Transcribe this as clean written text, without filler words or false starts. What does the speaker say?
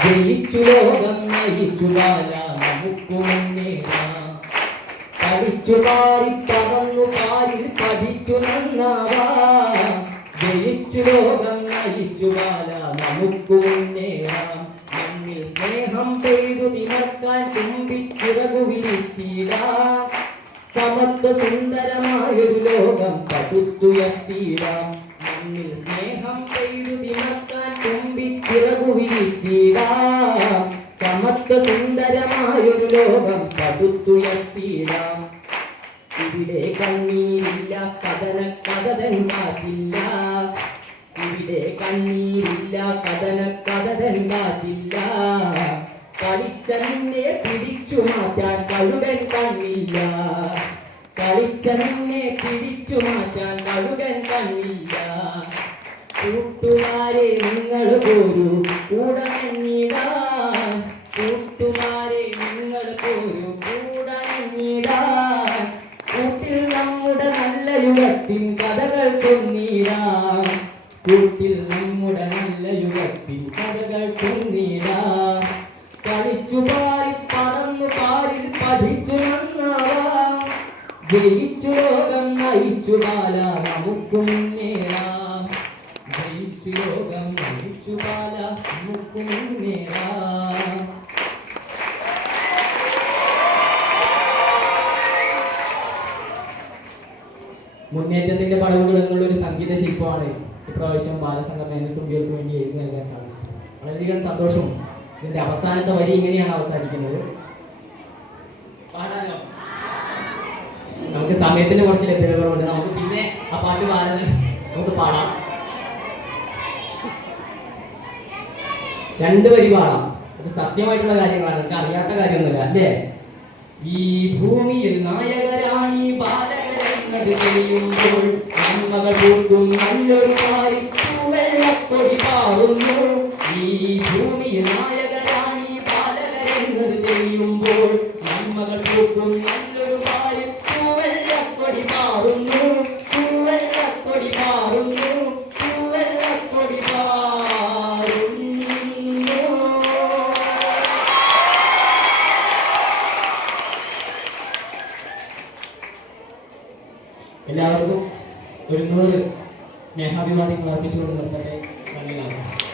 ജയിച്ചു ലോകം നയിച്ചു ബാല നമുക്ക് മുന്നേറാം. കളിച്ചു പാടി പറന്നു പാരിൽ പഠിച്ചു നന്നാവാ. ജയിച്ചു ലോകം നയിച്ചു ബാല നമുക്ക് മുന്നേറാം. മണ്ണിൽ സ്നേഹം പെയ്തു തിമർക്കാൻ തുമ്പിച്ചിറകു വിരിച്ചിടാം. സമത്വ സുന്ദരമായൊരു ലോകം പടുത്തുയർത്തിയിടാം. മണ്ണിൽ സ്നേഹം പെയ്തു തിമർക്കാൻ തുമ്പിച്ചിറകു വിരിച്ചിടാം. സമത്വ സുന്ദരമായൊരു ലോകം പടുത്തുയർത്തിയിടാം. ഇവിടെ കണ്ണീരില്ല കഥന കഥതൻ കാറ്റില്ല. ഇവിടെ കണ്ണീരില്ല കഥന കഥതൻ കാറ്റില്ല. കളിച്ച നിന്നെ പിടിച്ചു മാറ്റാൻ കഴുകൻ കണ്ണില്ല. കളിച്ച നിന്നെ പിടിച്ചു മാറ്റാൻ കഴുകൻ കണ്ണില്ല. കൂട്ടുകാരെ നിങ്ങൾ പോരൂ കൂടണിഞ്ഞിടാൻ. കൂട്ടുകാരെ നിങ്ങൾ പോരൂ കൂടണിഞ്ഞിടാൻ. കൂട്ടിൽ നമ്മുടെ നല്ല യുഗത്തിൻ കഥകൾ കൊന്നീടാം. കൂട്ടിൽ നമ്മുടെ നല്ല യുഗത്തിൻ കഥകൾ കൊന്നീടാം. കളിച്ചു പാരി പറന്നു പാരിൽ പഠിച്ചു നന്നാവാം. ജയിച്ചു ലോകം നയിച്ചു ബാല നമുക്ക് മുന്നേറാം. ജയിച്ചു ലോകം നയിച്ചു ബാല നമുക്ക് മുന്നേറാം. മുന്നേറ്റത്തിന്റെ പടവുകൾ എന്നുള്ളൊരു സംഗീത ശില്പമാണ് ഇപ്രാവശ്യം ബാലസംഘം മേനത്തുമ്പികൾക്ക് വേണ്ടി എഴുതി നൽകാൻ സാധിച്ചത്. വളരെയധികം സന്തോഷവും. ഇതിന്റെ അവസാനത്തെ വരി ഇങ്ങനെയാണ് അവസാനിക്കുന്നത്. പാടാനോ? നമുക്ക് സമയത്തിന് കുറച്ച് ലഭ്യതകളുണ്ട്. നമുക്ക് പിന്നെ ആ പാട്ട് പാടാൻ നമുക്ക് പാടാം. 2 വരി പാടാം. അത് സത്യമായിട്ടുള്ള കാര്യങ്ങളാണ്, നമുക്ക് അറിയാത്ത കാര്യമൊന്നുമില്ല അല്ലേ? ഈ ഭൂമിയിൽ നായകരാണി ബാലകരെന്നത് ചെയ്യുമ്പോൾ നന്മകൾ പൂക്കും നല്ലൊരു പാരി വെള്ളക്കൊടി പാറുന്നു. ഈ ഭൂമിയിൽ നായകരാണി ബാലകരെന്നത് ചെയ്യുമ്പോൾ നന്മകൾ പൂക്കും നല്ലൊരു പാരി വെള്ളക്കൊടി പാറുന്നു. വെള്ളക്കൊടി പാറുന്നു. വെള്ളക്കൊടി പാറുന്നു. എല്ലാവർക്കും 100 സ്നേഹാഭിവാദ്യങ്ങൾ അർപ്പിച്ചുകൊണ്ട് നിർത്തട്ടെ. നന്ദി.